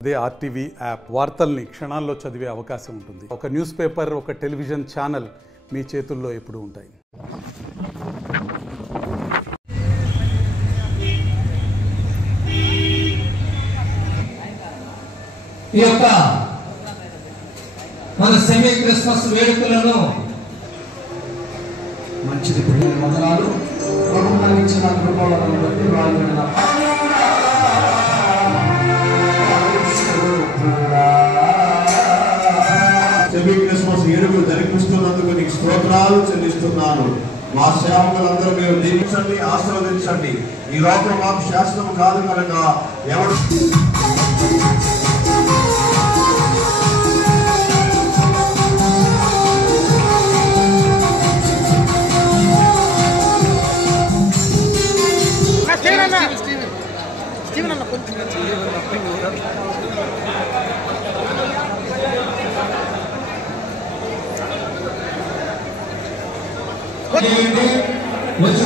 అదే RTV app వార్తల్ని క్షణాల్లో చదివే అవకాశం ఉంటుంది. ఒక న్యూస్ పేపర్, ఒక టెలివిజన్ ఛానల్ మీ చేతుల్లో ఎప్పుడూ ఉంటాయి. ఈ యొక్క మన సెమీ క్రిస్మస్ వేడుకలను మంచిది వందనాలు ప్రభుత్వం ఇచ్చిన కృపలను బట్టి వాళ్ళు సెమీ క్రిస్మస్ వేడుకలు జరిపిస్తున్నందుకు నీకు స్తోత్రాలు చెల్లిస్తున్నాను. మా సేవకులందరూ మీరు దీవించండి, ఆశీర్వదించండి. ఈ లోకం మాకు శాశ్వతం కాదు కనుక ఎవరు వచ్చి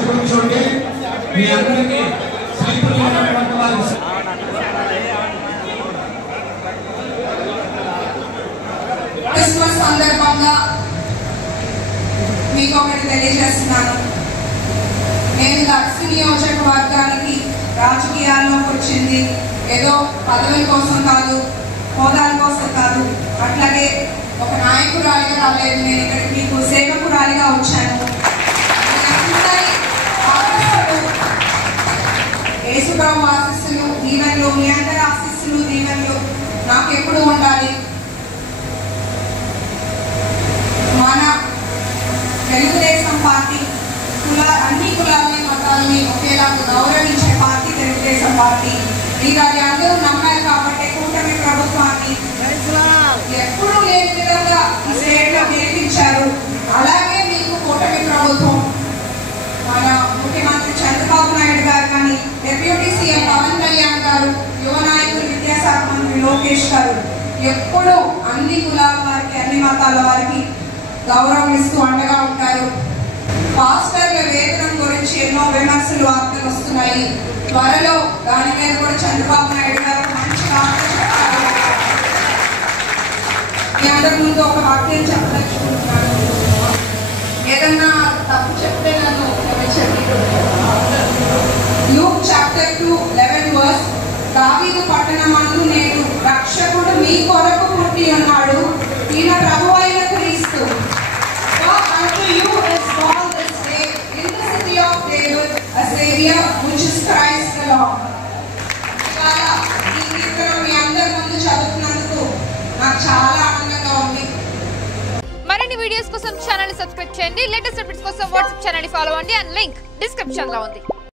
కూర్చోండి. మీ అందరికీ క్రిస్మస్ సందర్భంగా మీకు ఒకటి తెలియజేస్తున్నాను. నేను దక్షిణ నియోజకవర్గానికి రాజకీయాల్లోకి వచ్చింది ఏదో పదవుల కోసం కాదు, హోదాల కోసం కాదు, అట్లాగే ఒక నాయకురాలిగా రాలేదు. నేను ఇక్కడికి మీకు సేవకురాలిగా వచ్చాను. యేసుప్రభు ఆశీస్సులు, దీవెనలు, మీ అందరి ఆశీస్సులు, దీవెనలు నాకు ఎప్పుడు ఉండాలి. మన తెలుగుదేశం పార్టీ అన్ని కులాలని, మతాలని ఒకేలాగా గౌరవించే పార్టీ తెలుగుదేశం పార్టీ. మీరు అది అందరూ నమ్మారు కాబట్టి కూటమి ప్రభుత్వాన్ని ఎప్పుడూ లేని విధంగా ఈ స్టేట్ లో గెలిపించారు. అలాగే మీకు కూటమి ప్రభుత్వం మన ముఖ్యమంత్రి చంద్రబాబు నాయుడు గారు కానీ, డిప్యూటీ సీఎం పవన్ కళ్యాణ్ గారు, యువ నాయకులు విద్యాశాఖ మంత్రి లోకేష్ గారు ఎప్పుడు అన్ని కులాల వారికి, అన్ని మతాల వారికి గౌరవం ఇస్తూ అండగా ఉంటారు. పాస్టర్ల వేతనం గురించి ఎన్నో విమర్శలు, వార్తలు వస్తున్నాయి. త్వరలో దాని మీద కూడా చంద్రబాబు నాయుడు గారు మంచి వార్త చెప్తారు. మీ అందరి ముందు ఒక వాక్యం చెప్పదలుచుకుంటున్నాను. ఏదన్నా తప్పు చెప్తే నన్ను క్షమించండి. లూక్ చాప్టర్ 2:11 దావీదు పట్టణమందు నేడు రక్షకుడు మీ కొరకు పుట్టి ఉన్నాడు, ఈయన ప్రభువైన క్రీస్తు. Unto you is born this day in the city of David a Savior, which is Christ the Lord. ఇవాళ ఈ కీర్తన మీ అందరి ముందు చదువుతున్నందుకు నాకు చాలా ఆనందంగా ఉంది. మరిన్ని వీడియోస్ కోసం ఛానల్ ని సబ్స్క్రైబ్ చేయండి. లేటెస్ట్ అప్డేట్స్ కోసం వాట్సాప్ ఛానల్ ని ఫాలో అవ్వండి. అండ్ లింక్ డిస్క్రిప్షన్ లో ఉంది.